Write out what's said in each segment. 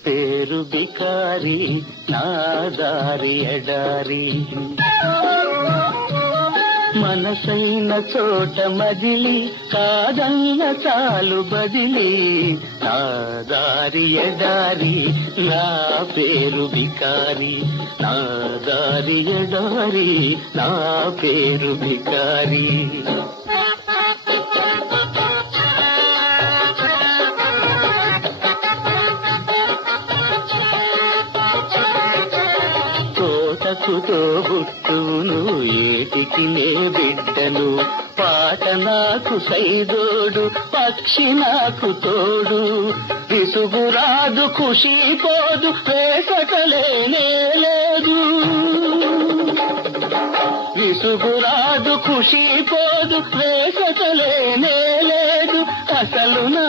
పేరు బికారి నా దారి ఎడారి మనసైన చోట మదిలి కాదన్న చాలు బదిలి నా దారి ఎడారి నా పేరు బికారి నా దారి ఎడారి నా పేరు బికారి తోటకుతో బుట్టును ఏటికి నే బిడ్డను పాట నాకు సైదోడు పక్షి నాకు తోడు విసుగురాదు ఖుషి పోదు వేసకలేనే లేదు విసుగురాదు ఖుషి పోదు వేసకలేనే లేదు అసలు నా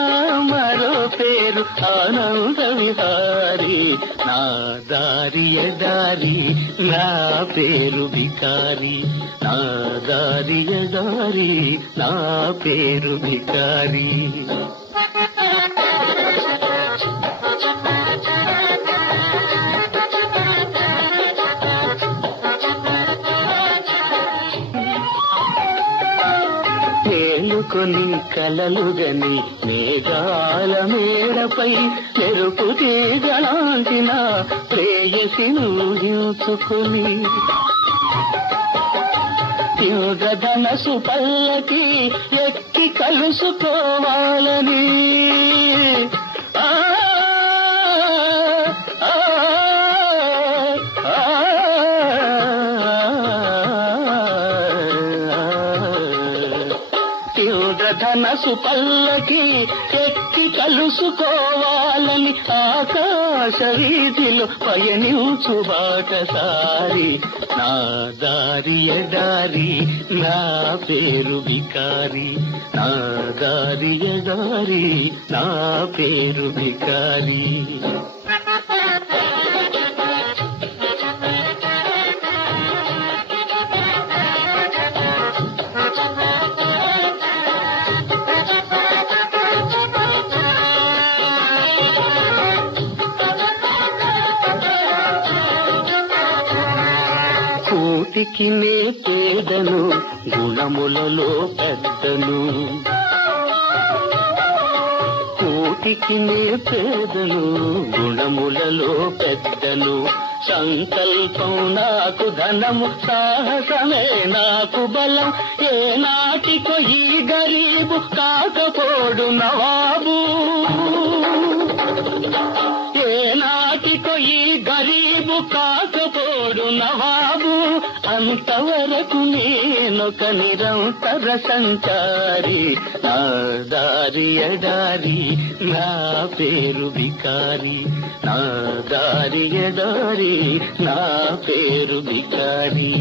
మరో పేరు ఆనంద విహారి నా దారి ఎడారి నా పేరు బికారి నా దారి ఎడారి నా పేరు బికారి తేలుకొని కలలుగని మేఘాల మేడపై చెరుపు తీగలాంటిన ప్రేయసిను ఊహించుకొని ఇంద్రధనసు పల్లకి ఎక్కి కలుసుకోవాలని ఇంద్రధనసు పల్లకి ఎక్కి కలుసుకోవాలని ఆకాశ వీధిలో పయనించు బాటసారి నా దారి ఎడారి నా పేరు బికారి నా దారి ఎడారి నా పేరు బికారి కూటికి నే పేదను గుణములలో పెద్దను కూటికి నే పేదను గుణములలో పెద్దను సంకల్పం నాకు ధనము సాహసమే నాకు బలం ఏ నాటికో ఈ గరీబు కాకపోడు నవాబు ఏ నాటికో ఈ గరీబు కాకపోడు నవాబు అంతవరకు నేనొక నిరంతర సంచారి నా దారి ఎడారి నా పేరు బికారి నా దారి ఎడారి నా పేరు బికారి